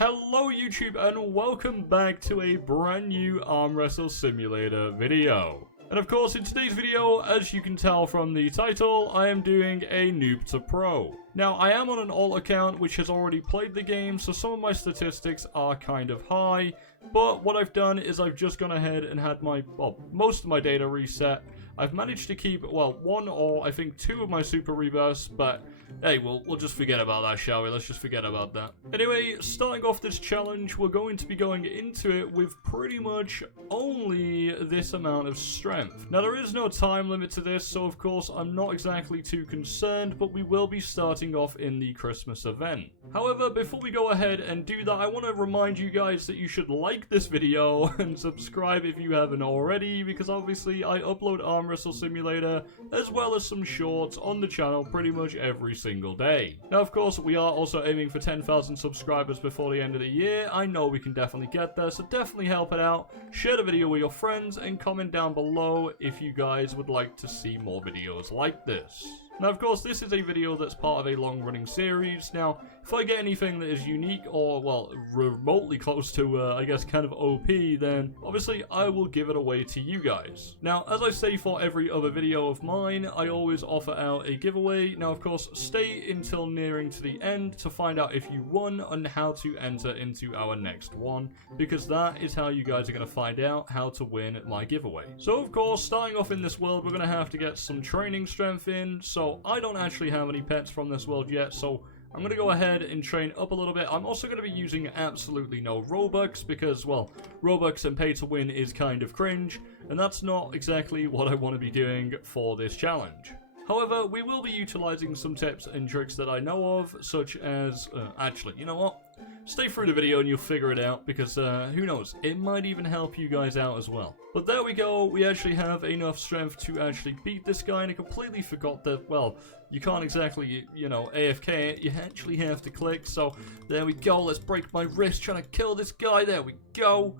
Hello YouTube and welcome back to a brand new Arm Wrestle Simulator video. And of course in today's video, as you can tell from the title, I am doing a Noob to Pro. Now I am on an alt account which has already played the game, so some of my statistics are kind of high. But what I've done is I've just gone ahead and had most of my data reset. I've managed to keep, one or I think two of my super rebirths, but hey, we'll just forget about that, shall we? Let's just forget about that. Anyway, starting off this challenge, we're going to be going into it with pretty much only this amount of strength. Now, there is no time limit to this, so of course, I'm not exactly too concerned, but we will be starting off in the Christmas event. However, before we go ahead and do that, I want to remind you guys that you should like this video and subscribe if you haven't already, because obviously I upload Arm Wrestle Simulator as well as some shorts on the channel pretty much every single day. Now, of course, we are also aiming for 10,000 subscribers before the end of the year. I know we can definitely get there, so definitely help it out. Share the video with your friends and comment down below if you guys would like to see more videos like this. Now, of course, this is a video that's part of a long-running series. Now, if I get anything that is unique or, well, remotely close to, I guess, kind of OP, then obviously I will give it away to you guys. Now, as I say for every other video of mine, I always offer out a giveaway. Now, of course, stay until nearing to the end to find out if you won and how to enter into our next one, because that is how you guys are going to find out how to win my giveaway. So, of course, starting off in this world, we're going to have to get some training strength in. So, I don't actually have any pets from this world yet, so I'm going to go ahead and train up a little bit. I'm also going to be using absolutely no Robux because, well, Robux and pay to win is kind of cringe, and that's not exactly what I want to be doing for this challenge. However, we will be utilizing some tips and tricks that I know of, such as, actually, you know what? Stay through the video and you'll figure it out, because who knows, it might even help you guys out as well. But there we go, we actually have enough strength to actually beat this guy, and I completely forgot that, well, you can't exactly, you know, AFK it, you actually have to click, so there we go, let's break my wrist trying to kill this guy, there we go.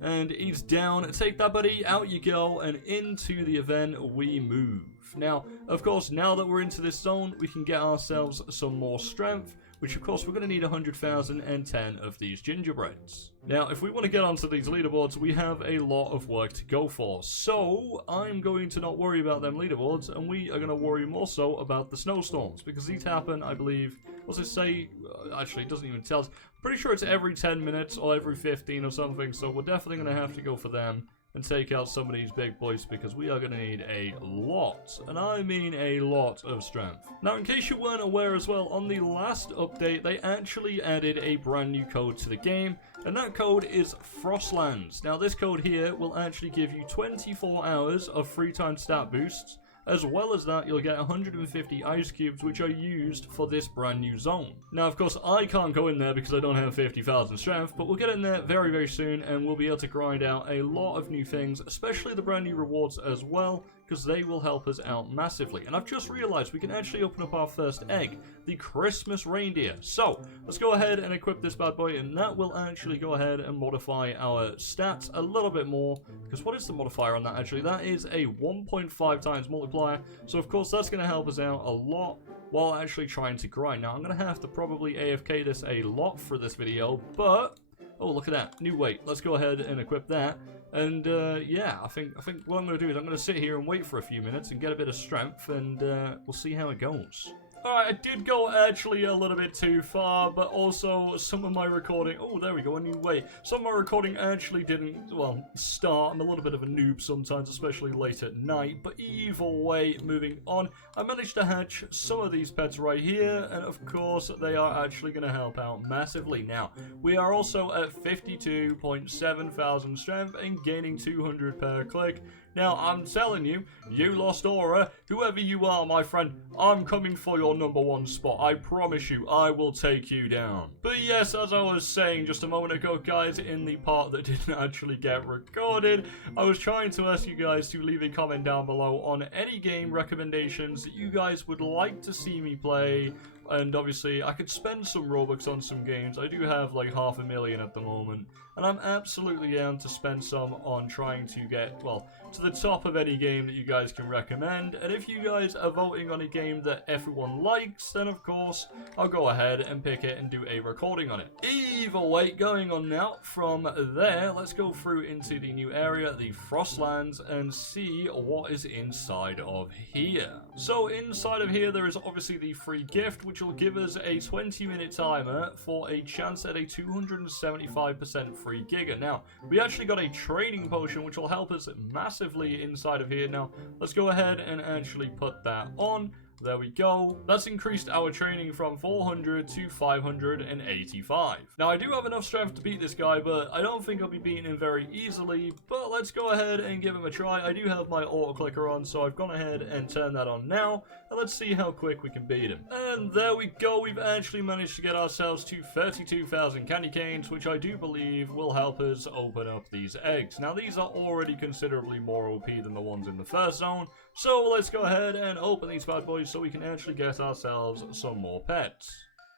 And he's down, take that buddy, out you go, and into the event we move. Now, of course, now that we're into this zone, we can get ourselves some more strength, which of course we're going to need 100,010 of these gingerbreads. Now, if we want to get onto these leaderboards, we have a lot of work to go for. So, I'm going to not worry about them leaderboards, and we are going to worry more so about the snowstorms, because these happen, I believe, what's it say? Actually, it doesn't even tell us. Pretty sure it's every 10 minutes or every 15 or something, so we're definitely going to have to go for them and take out some of these big boys, because we are going to need a lot, and I mean a lot of strength. Now, in case you weren't aware as well, on the last update, they actually added a brand new code to the game, and that code is Frostlands. Now, this code here will actually give you 24 hours of free time stat boosts. As well as that, you'll get 150 ice cubes, which are used for this brand new zone. Now, of course, I can't go in there because I don't have 50,000 strength, but we'll get in there very, very soon, and we'll be able to grind out a lot of new things, especially the brand new rewards as well, because they will help us out massively. And I've just realized we can actually open up our first egg, the Christmas reindeer. So, let's go ahead and equip this bad boy, and that will actually go ahead and modify our stats a little bit more, because what is the modifier on that actually? That is a 1.5 times multiplier, so of course that's going to help us out a lot while actually trying to grind. Now, I'm going to have to probably AFK this a lot for this video, but oh, look at that, new weight. Let's go ahead and equip that. And yeah, I think what I'm going to do is I'm going to sit here and wait for a few minutes and get a bit of strength, and we'll see how it goes. Alright, I did go actually a little bit too far, but also some of my recording... Oh, there we go, a new way. Some of my recording actually didn't, well, start. I'm a little bit of a noob sometimes, especially late at night. But either way, moving on, I managed to hatch some of these pets right here, and of course, they are actually going to help out massively. Now, we are also at 52.7 thousand strength and gaining 200 per click. Now, I'm telling you, you lost aura, whoever you are, my friend, I'm coming for your #1 spot. I promise you, I will take you down. But yes, as I was saying just a moment ago, guys, in the part that didn't actually get recorded, I was trying to ask you guys to leave a comment down below on any game recommendations that you guys would like to see me play and obviously I could spend some Robux on some games. I do have like 500,000 at the moment, and I'm absolutely down to spend some on trying to get, well, to the top of any game that you guys can recommend. And if you guys are voting on a game that everyone likes, then of course I'll go ahead and pick it and do a recording on it. Either way, going on now from there, let's go through into the new area, the Frostlands, and see what is inside of here. So inside of here there is obviously the free gift, which will give us a 20-minute timer for a chance at a 275% free Giga. Now, we actually got a training potion which will help us massively inside of here. Now, let's go ahead and actually put that on. There we go. That's increased our training from 400 to 585. Now, I do have enough strength to beat this guy, but I don't think I'll be beating him very easily. But let's go ahead and give him a try. I do have my auto clicker on, so I've gone ahead and turned that on now. And let's see how quick we can beat him. And there we go. We've actually managed to get ourselves to 32,000 candy canes, which I do believe will help us open up these eggs. Now, these are already considerably more OP than the ones in the first zone. So let's go ahead and open these bad boys so we can actually get ourselves some more pets.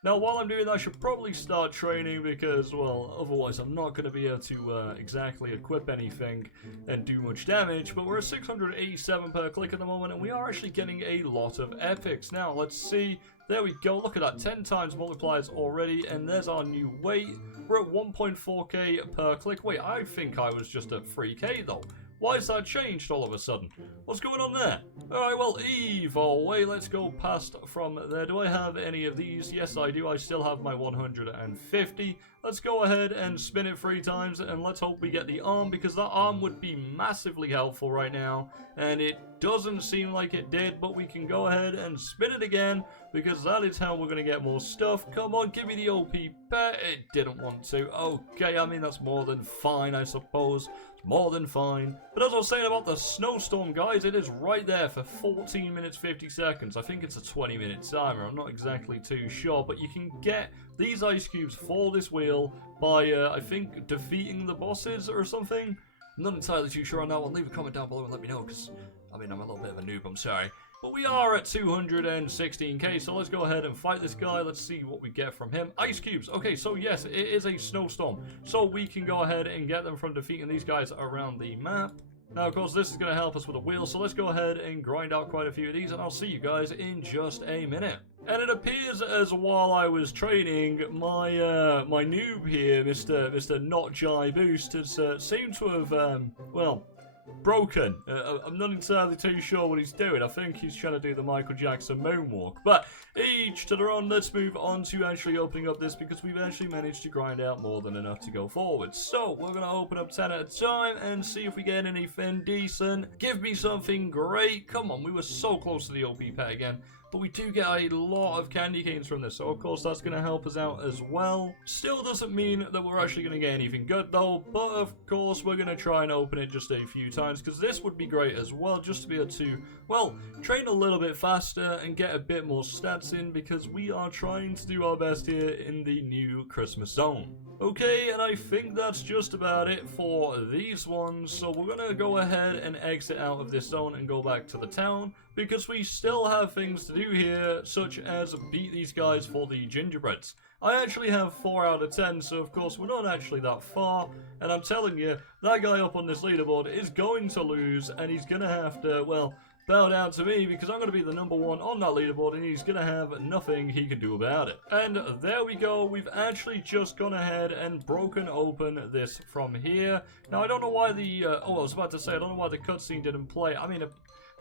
Now, while I'm doing that, I should probably start training because, well, otherwise I'm not going to be able to exactly equip anything and do much damage. But we're at 687 per click at the moment, and we are actually getting a lot of epics. Now, let's see. There we go. Look at that. 10 times multipliers already, and there's our new weight. We're at 1.4k per click. Wait, I think I was just at 3k, though. Why has that changed all of a sudden? What's going on there? Alright, well, either way, let's go past from there. Do I have any of these? Yes, I do. I still have my 150. Let's go ahead and spin it 3 times, and let's hope we get the arm, because that arm would be massively helpful right now. And it doesn't seem like it did, but we can go ahead and spin it again, because that is how we're going to get more stuff. Come on, give me the OP pet. It didn't want to. Okay, I mean, that's more than fine, I suppose. More than fine. But as I was saying about the snowstorm, guys, it is right there for 14 minutes 50 seconds. I think it's a 20-minute timer. I'm not exactly too sure, but you can get these ice cubes for this wheel by, I think, defeating the bosses or something. I'm not entirely too sure on that one. Leave a comment down below and let me know, because, I mean, I'm a little bit of a noob, I'm sorry. But we are at 216k, so let's go ahead and fight this guy. Let's see what we get from him. Ice cubes. Okay, so yes, it is a snowstorm. So we can go ahead and get them from defeating these guys around the map. Now, of course, this is going to help us with a wheel, so let's go ahead and grind out quite a few of these, and I'll see you guys in just a minute. And it appears as while I was training, my my noob here, Mr. Not Jai Boost, has seemed to have, well, broken. I'm not entirely too sure what he's doing. I think he's trying to do the Michael Jackson moonwalk. But each to their own. Let's move on to actually opening up this, because we've actually managed to grind out more than enough to go forward. So we're going to open up 10 at a time and see if we get anything decent. Give me something great. Come on, we were so close to the OP pet again. But we do get a lot of candy canes from this, so of course that's going to help us out as well. Still doesn't mean that we're actually going to get anything good though, but of course we're going to try and open it just a few times, because this would be great as well, just to be able to, well, train a little bit faster and get a bit more stats in, because we are trying to do our best here in the new Christmas zone. Okay, and I think that's just about it for these ones, so we're going to go ahead and exit out of this zone and go back to the town, because we still have things to do here, such as beat these guys for the gingerbreads. I actually have 4 out of 10, so of course we're not actually that far, and I'm telling you, that guy up on this leaderboard is going to lose, and he's going to have to, well, bow down to me, because I'm going to be the number 1 on that leaderboard, and he's going to have nothing he can do about it. And there we go. We've actually just gone ahead and broken open this from here. Now, I don't know why the, I was about to say, I don't know why the cutscene didn't play. I mean,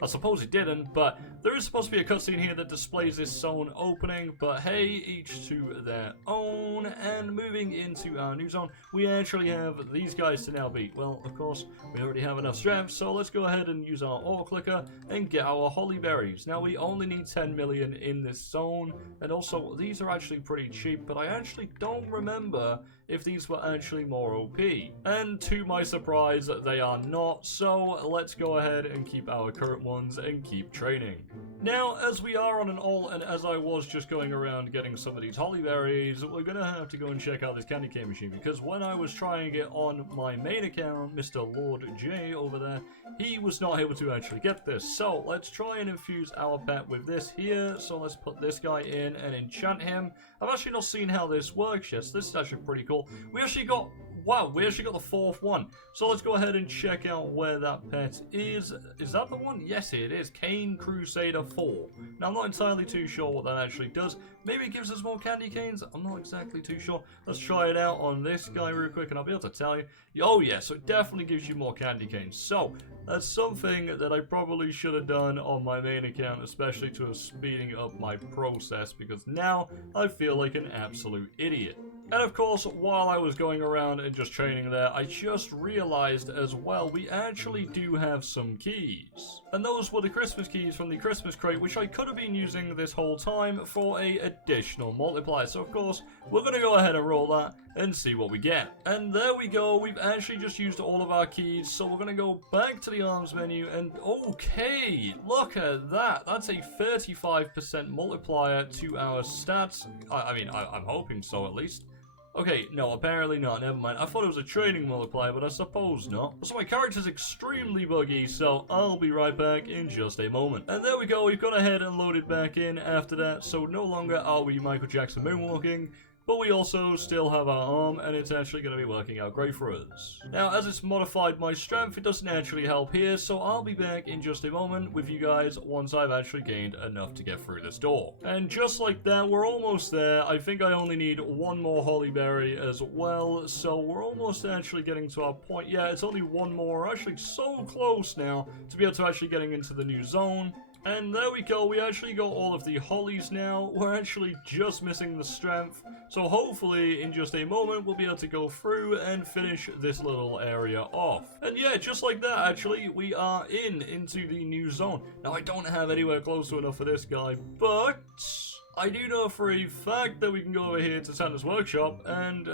I suppose it didn't, but there is supposed to be a cutscene here that displays this zone opening, but hey, each to their own. And moving into our new zone, we actually have these guys to now beat. Well, of course, we already have enough strength, so let's go ahead and use our auto clicker and get our holly berries. Now, we only need 10 million in this zone, and also, these are actually pretty cheap, but I actually don't remember if these were actually more OP. And to my surprise, they are not, so let's go ahead and keep our current one ones and keep training. Now, as we are on an all, and as I was just going around getting some of these holly berries, we're gonna have to go and check out this candy cane machine, because when I was trying it on my main account, Mr. Lord J over there, he was not able to actually get this. So let's try and infuse our pet with this here. So let's put this guy in and enchant him. I've actually not seen how this works yet, so this is actually pretty cool. We actually got the fourth one. So let's go ahead and check out where that pet is. Is that the one? Yes, it is. Cane Crusader 4. Now, I'm not entirely too sure what that actually does. Maybe it gives us more candy canes? I'm not exactly too sure. Let's try it out on this guy real quick, and I'll be able to tell you. Oh, yeah, so it definitely gives you more candy canes. So, that's something that I probably should have done on my main account, especially to have speeding up my process, because now I feel like an absolute idiot. And of course, while I was going around and just training there, I just realized as well, we actually do have some keys. And those were the Christmas keys from the Christmas crate, which I could have been using this whole time for a additional multiplier. So of course, we're going to go ahead and roll that and see what we get. And there we go, we've actually just used all of our keys, so we're going to go back to the arms menu, and okay, look at that. That's a 35% multiplier to our stats. I mean, I'm hoping so at least. Okay, no, apparently not, never mind. I thought it was a training multiplier, but I suppose not. So my character's extremely buggy, so I'll be right back in just a moment. And there we go, we've gone ahead and loaded back in after that, so no longer are we Michael Jackson moonwalking, but we also still have our arm, and it's actually going to be working out great for us. Now, as it's modified my strength, it doesn't actually help here, so I'll be back in just a moment with you guys once I've actually gained enough to get through this door. And just like that, we're almost there. I think I only need one more holly berry as well, so we're almost actually getting to our point. Yeah, it's only one more. We're actually so close now to be able to actually getting into the new zone. And there we go, we actually got all of the hollies now. We're actually just missing the strength. So hopefully in just a moment we'll be able to go through and finish this little area off. And yeah, just like that actually, we are into the new zone. Now I don't have anywhere close to enough for this guy, but I do know for a fact that we can go over here to Santa's workshop, and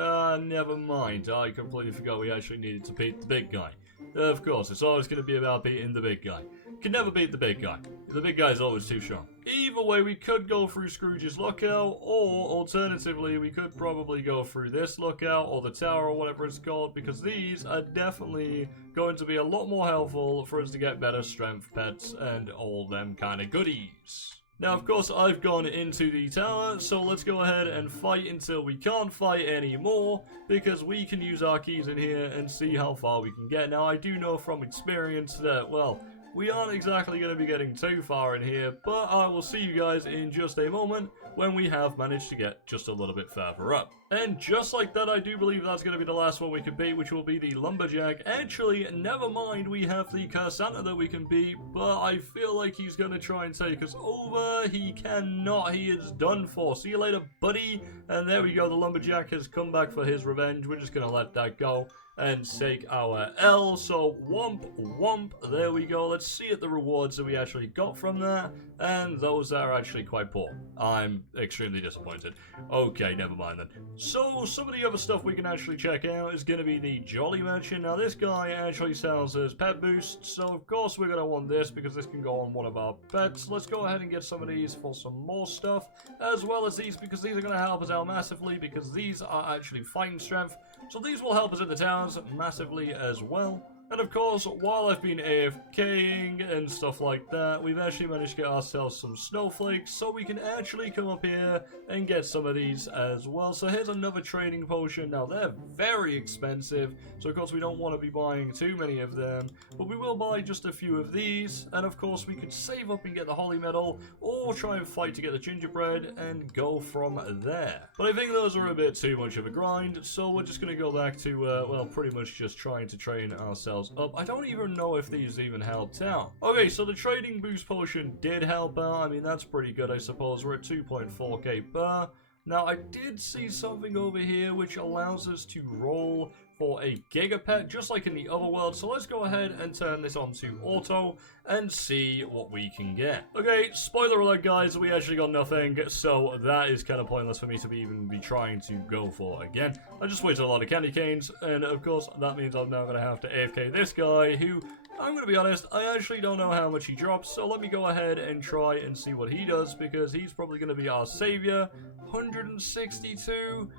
never mind, I completely forgot we actually needed to beat the big guy. Of course, it's always going to be about beating the big guy. Can never beat the big guy. The big guy is always too strong. Either way, we could go through Scrooge's lookout, or alternatively, we could probably go through this lookout, or the tower, or whatever it's called, because these are definitely going to be a lot more helpful for us to get better strength pets and all them kind of goodies. Now, of course, I've gone into the tower, so let's go ahead and fight until we can't fight anymore, because we can use our keys in here and see how far we can get. Now, I do know from experience that, well, we aren't exactly going to be getting too far in here, but I will see you guys in just a moment when we have managed to get just a little bit further up. And just like that, I do believe that's going to be the last one we can beat, which will be the Lumberjack. Actually, never mind, we have the Santa that we can beat, but I feel like he's going to try and take us over. He cannot. He is done for. See you later, buddy. And there we go. The Lumberjack has come back for his revenge. We're just going to let that go and take our L. So womp womp, there we go. Let's see at the rewards that we actually got from that, and those are actually quite poor. I'm extremely disappointed. Okay, never mind then. So some of the other stuff we can actually check out is going to be the Jolly Merchant. Now this guy actually sells us pet boosts, so of course we're going to want this because this can go on one of our pets. Let's go ahead and get some of these for some more stuff, as well as these, because these are going to help us out massively, because these are actually fighting strength. So these will help us in the towers massively as well. And of course, while I've been AFKing and stuff like that, we've actually managed to get ourselves some snowflakes, so we can actually come up here and get some of these as well. So here's another training potion. Now they're very expensive, so of course we don't want to be buying too many of them, but we will buy just a few of these. And of course we could save up and get the Holly Medal, or try and fight to get the gingerbread and go from there. But I think those are a bit too much of a grind, so we're just going to go back to, well, pretty much just trying to train ourselves up. I don't even know if these even helped out. Okay, so the trading boost potion did help out. I mean, that's pretty good, I suppose. We're at 2.4k per. Now, I did see something over here which allows us to roll for a Giga Pet, just like in the other world. So let's go ahead and turn this on to auto and see what we can get. Okay, spoiler alert, guys, we actually got nothing, so that is kind of pointless for me to even be trying to go for again. I just wasted a lot of candy canes, and of course, that means I'm now going to have to AFK this guy, who I'm going to be honest, I actually don't know how much he drops, so let me go ahead and try and see what he does, because he's probably going to be our savior. 162.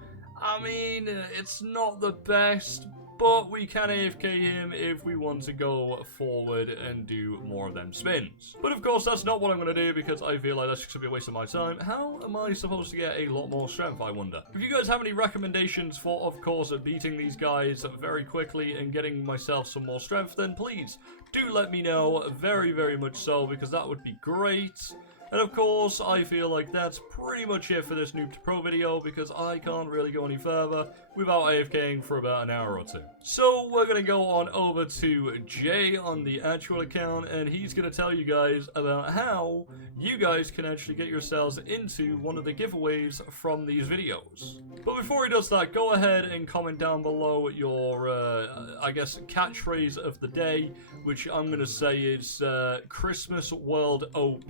I mean, it's not the best, but we can AFK him if we want to go forward and do more of them spins. But of course, that's not what I'm going to do, because I feel like that's just going to be a waste of my time. How am I supposed to get a lot more strength, I wonder? If you guys have any recommendations for, of course, beating these guys very quickly and getting myself some more strength, then please do let me know, very, very much so, because that would be great. And of course, I feel like that's pretty much it for this Noob to Pro video, because I can't really go any further without AFKing for about an hour or two. So we're going to go on over to Jay on the actual account, and he's going to tell you guys about how you guys can actually get yourselves into one of the giveaways from these videos. But before he does that, go ahead and comment down below your, I guess, catchphrase of the day, which I'm going to say is Christmas World OP.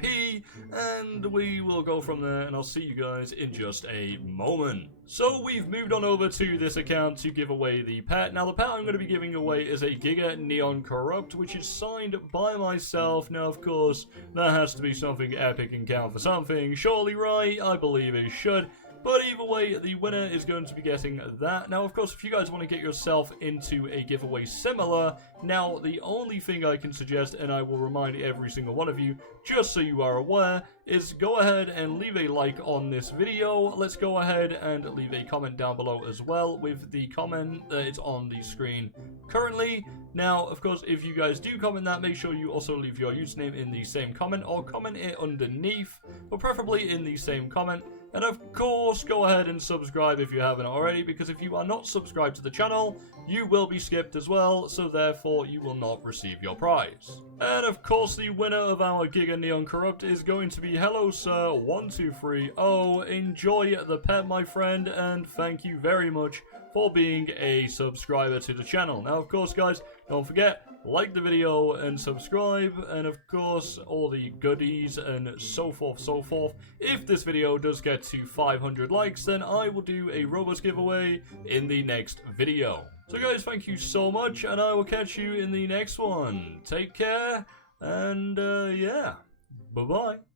And we will go from there, and I'll see you guys in just a moment. So we've moved on over to this account to give away the pet. Now the pet I'm going to be giving away is a Giga Neon Corrupt, which is signed by myself. Now of course, that has to be something epic and count for something. Surely right? I believe it should. But either way, the winner is going to be getting that. Now, of course, if you guys want to get yourself into a giveaway similar, now, the only thing I can suggest, and I will remind every single one of you, just so you are aware, is go ahead and leave a like on this video. Let's go ahead and leave a comment down below as well with the comment that is on the screen currently. Now, of course, if you guys do comment that, make sure you also leave your username in the same comment, or comment it underneath, but preferably in the same comment. And of course, go ahead and subscribe if you haven't already, because if you are not subscribed to the channel, you will be skipped as well, so therefore you will not receive your prize. And of course, the winner of our Giga Neon Corrupt is going to be Hello Sir 1230. Enjoy the pet, my friend, and thank you very much for being a subscriber to the channel. Now, of course, guys, don't forget, like the video and subscribe, and of course all the goodies and so forth. If this video does get to 500 likes, then I will do a Roblox giveaway in the next video. So guys, thank you so much, and I will catch you in the next one. Take care, and yeah, bye bye.